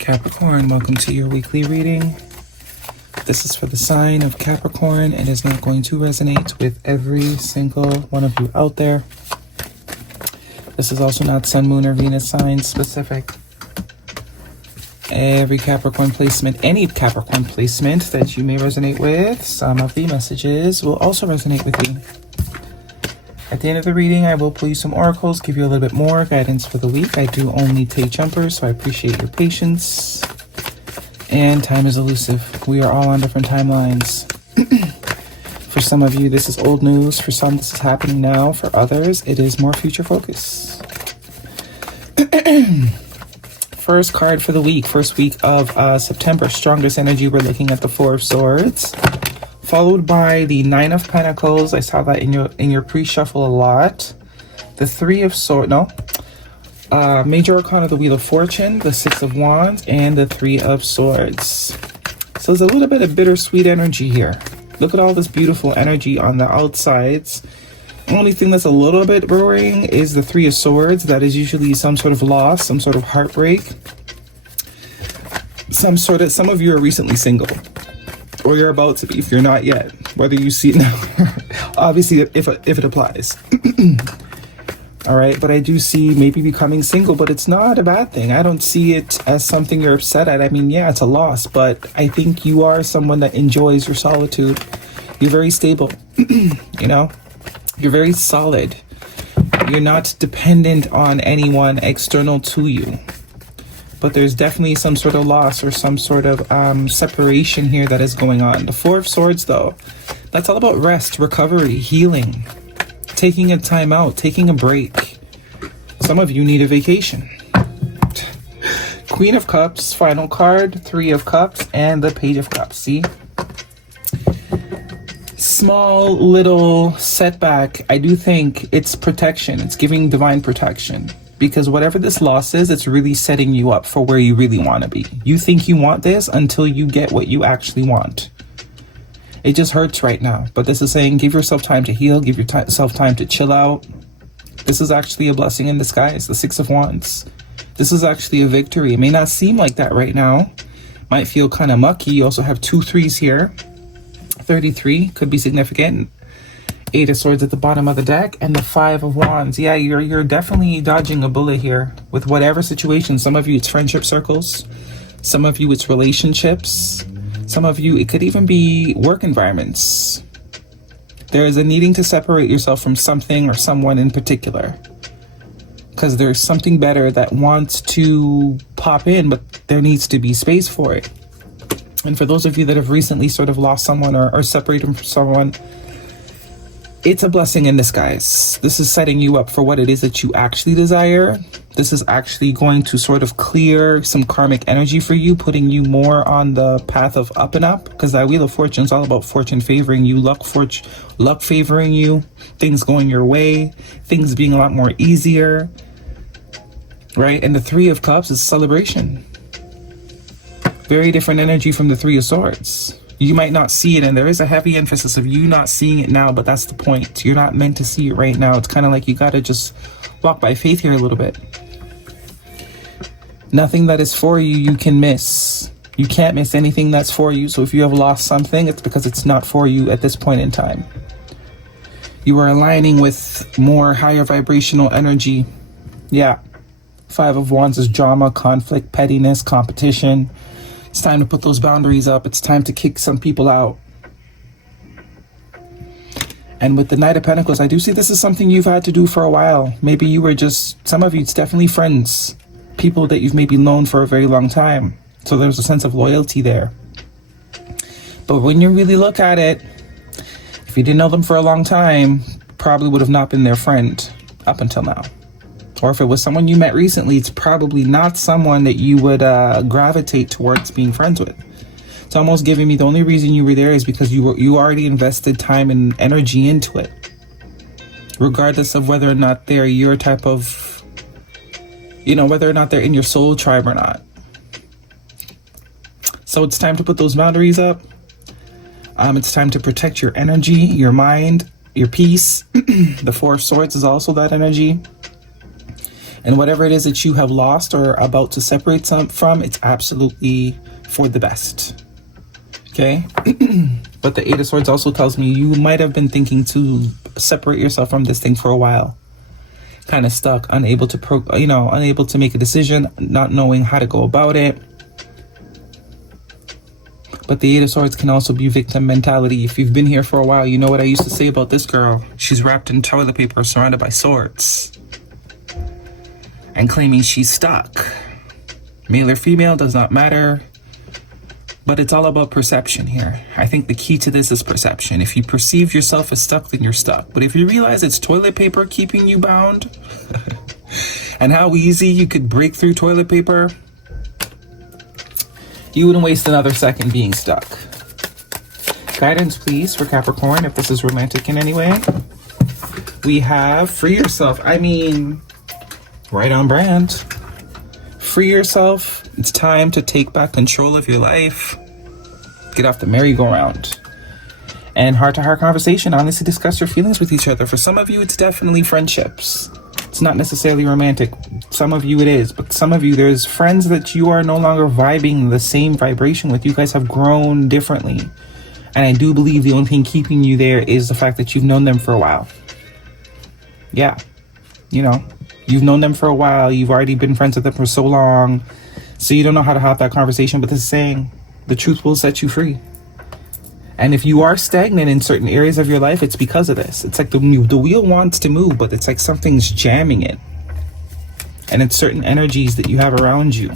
Capricorn, welcome to your weekly reading. This is for the sign of Capricorn. It is not going to resonate with every single one of you out there. This is also not Sun, Moon, or Venus sign specific. Every Capricorn placement, any Capricorn placement that you may resonate with, some of the messages will also resonate with you. At the end of the reading, I will pull you some oracles, give you a little bit more guidance for the week. I do only take jumpers, so I appreciate your patience. And time is elusive. We are all on different timelines. For some of you, this is old news. For some, this is happening now. For others, it is more future focus. First card for the week, first week of September, strongest energy. We're looking at the Four of Swords, followed by the Nine of Pentacles. I saw that in your pre-shuffle a lot. The Three of Swords, Major Arcana of the Wheel of Fortune, the Six of Wands, and the Three of Swords. So there's a little bit of bittersweet energy here. Look at all this beautiful energy on the outsides. The only thing that's a little bit brewing is the Three of Swords. That is usually some sort of loss, some sort of heartbreak. Some of you are recently single, or you're about to be if you're not yet. Whether you see it now, obviously if it applies. All right, but I do see maybe becoming single, but it's not a bad thing. I don't see it as something you're upset at. I mean, yeah, it's a loss, but I think you are someone that enjoys your solitude. You're very stable, you know? You're very solid. You're not dependent on anyone external to you. But there's definitely some sort of loss or some sort of separation here that is going on. The Four of Swords, though, that's all about rest, recovery, healing, taking a time out, taking a break. Some of you need a vacation. Queen of Cups, final card, Three of Cups, and the Page of Cups. See? Small little setback. I do think it's protection. It's giving divine protection. Because whatever this loss is, it's really setting you up for where you really want to be. You think you want this until you get what you actually want. It just hurts right now. But this is saying give yourself time to heal. Give yourself time to chill out. This is actually a blessing in disguise. The Six of Wands. This is actually a victory. It may not seem like that right now. Might feel kind of mucky. You also have 2 3s here. 33 could be significant. 8 of Swords at the bottom of the deck, and the Five of Wands. Yeah, you're definitely dodging a bullet here with whatever situation. Some of you, it's friendship circles. Some of you, it's relationships. Some of you, it could even be work environments. There is a needing to separate yourself from something or someone in particular, because there's something better that wants to pop in, but there needs to be space for it. And for those of you that have recently sort of lost someone or separated from someone, it's a blessing in disguise. This is setting you up for what it is that you actually desire. This is actually going to sort of clear some karmic energy for you, putting you more on the path of up and up, because that Wheel of Fortune is all about fortune favoring you, luck favoring you, things going your way, things being a lot more easier, right? And the Three of Cups is celebration. Very different energy from the Three of Swords. You might not see it, and there is a heavy emphasis of you not seeing it now, but that's the point. You're not meant to see it right now. It's kind of like you got to just walk by faith here a little bit. Nothing that is for you, you can miss. You can't miss anything that's for you. So if you have lost something, it's because it's not for you at this point in time. You are aligning with more higher vibrational energy. Yeah. Five of Wands is drama, conflict, pettiness, competition. It's time to put those boundaries up. It's time to kick some people out. And with the Knight of Pentacles, I do see this is something you've had to do for a while. Maybe you were just, some of you, it's definitely friends. People that you've maybe known for a very long time. So there's a sense of loyalty there. But when you really look at it, if you didn't know them for a long time, probably would have not been their friend up until now. Or if it was someone you met recently, it's probably not someone that you would gravitate towards being friends with. It's almost giving me the only reason you were there is because you already invested time and energy into it. Regardless of whether or not they're your type of, whether or not they're in your soul tribe or not. So it's time to put those boundaries up. It's time to protect your energy, your mind, your peace. The Four of Swords is also that energy. And whatever it is that you have lost or about to separate from, it's absolutely for the best. Okay? But the Eight of Swords also tells me you might have been thinking to separate yourself from this thing for a while. Kind of stuck, unable to unable to make a decision, not knowing how to go about it. But the Eight of Swords can also be victim mentality. If you've been here for a while, you know what I used to say about this girl. She's wrapped in toilet paper, surrounded by swords, and claiming she's stuck. Male or female does not matter. But it's all about perception here. I think the key to this is perception. If you perceive yourself as stuck, then you're stuck. But if you realize it's toilet paper keeping you bound, and how easy you could break through toilet paper, you wouldn't waste another second being stuck. Guidance, please, for Capricorn, if this is romantic in any way. We have free yourself. I mean, right on brand. Free yourself. It's time to take back control of your life. Get off the merry-go-round. And heart-to-heart conversation. Honestly discuss your feelings with each other. For some of you, it's definitely friendships. It's not necessarily romantic. Some of you it is. But some of you, there's friends that you are no longer vibing the same vibration with. You guys have grown differently. And I do believe the only thing keeping you there is the fact that you've known them for a while. Yeah. You know. You've known them for a while. You've already been friends with them for so long. So you don't know how to have that conversation. But this is saying the truth will set you free. And if you are stagnant in certain areas of your life, it's because of this. It's like the wheel wants to move, but it's like something's jamming it. And it's certain energies that you have around you.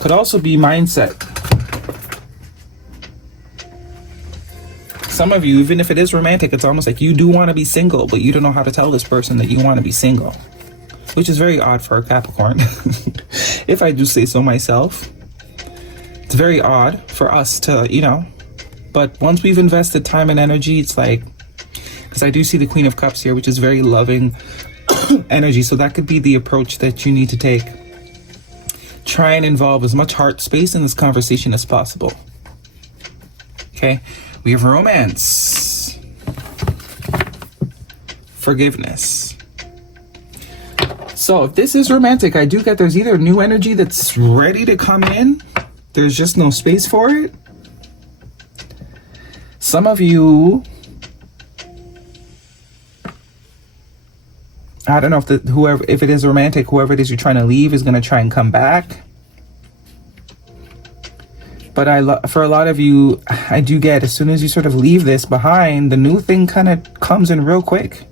Could also be mindset. Some of you, even if it is romantic, it's almost like you do want to be single, but you don't know how to tell this person that you want to be single. Which is very odd for a Capricorn, if I do say so myself. It's very odd for us to, but once we've invested time and energy, it's like, because I do see the Queen of Cups here, which is very loving energy. So that could be the approach that you need to take. Try and involve as much heart space in this conversation as possible. Okay, we have romance, forgiveness. So if this is romantic, I do get there's either new energy that's ready to come in. There's just no space for it. Some of you, I don't know if it is romantic, whoever it is you're trying to leave is going to try and come back. But for a lot of you, I do get as soon as you sort of leave this behind, the new thing kind of comes in real quick.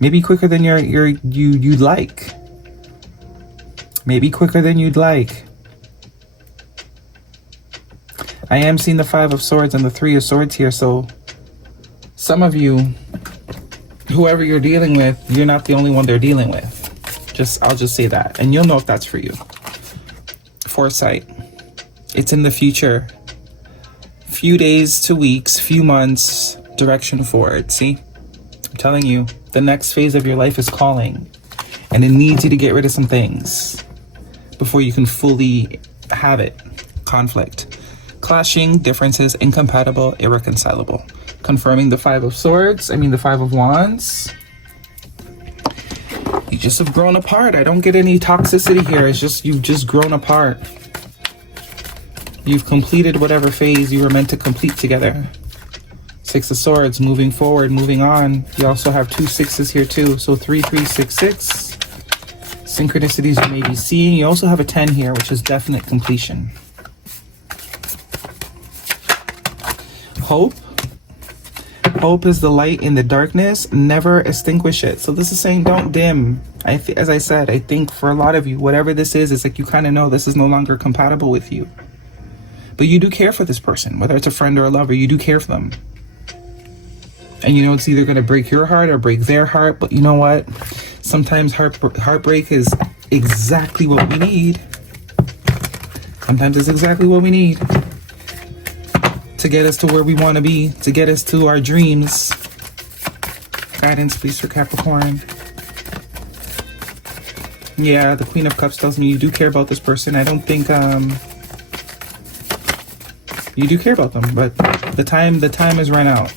Maybe quicker than you'd like. Maybe quicker than you'd like. I am seeing the Five of Swords and the Three of Swords here, so some of you, whoever you're dealing with, you're not the only one they're dealing with. I'll just say that, and you'll know if that's for you. Foresight. It's in the future. Few days to weeks, few months, direction forward. See? I'm telling you, the next phase of your life is calling, and it needs you to get rid of some things before you can fully have it. Conflict. Clashing, differences, incompatible, irreconcilable. Confirming the Five of Wands. You just have grown apart. I don't get any toxicity here. It's just you've just grown apart. You've completed whatever phase you were meant to complete together. Six of Swords, moving forward, moving on. You also have two sixes here too. So 3, 3, 6, 6. Synchronicities you may be seeing. You also have a 10 here, which is definite completion. Hope. Hope is the light in the darkness. Never extinguish it. So this is saying don't dim. As I said, I think for a lot of you, whatever this is, it's like you kind of know this is no longer compatible with you. But you do care for this person, whether it's a friend or a lover, you do care for them. And you know it's either going to break your heart or break their heart. But you know what? Sometimes heartbreak is exactly what we need. Sometimes it's exactly what we need to get us to where we want to be, to get us to our dreams. Guidance, please, for Capricorn. Yeah, the Queen of Cups tells me you do care about this person. I don't think you do care about them, but the time has run out.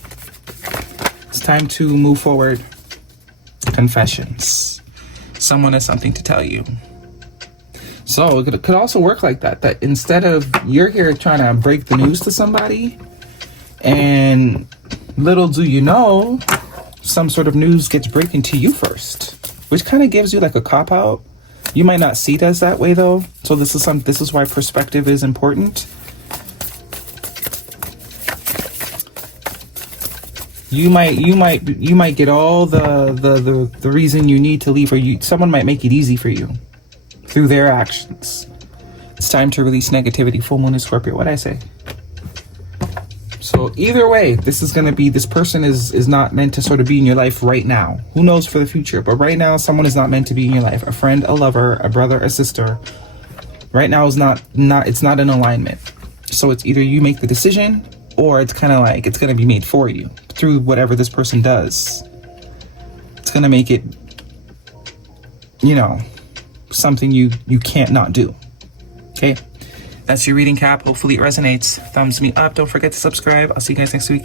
It's time to move forward. confessions. Someone has something to tell you. So it could also work like that, that instead of you're here trying to break the news to somebody, and little do you know, some sort of news gets breaking to you first, which kind of gives you like a cop out. You might not see it as that way though. So this is why perspective is important. You might get all the reason you need to leave, or someone might make it easy for you through their actions. It's time to release negativity. Full moon in Scorpio. What'd I say? So either way, this person is not meant to sort of be in your life right now. Who knows for the future? But right now, someone is not meant to be in your life. A friend, a lover, a brother, a sister. Right now is not in alignment. So it's either you make the decision, or it's kind of like it's going to be made for you through whatever this person does. It's going to make it, something you can't not do. Okay? That's your reading, Cap. Hopefully it resonates. Thumbs me up. Don't forget to subscribe. I'll see you guys next week.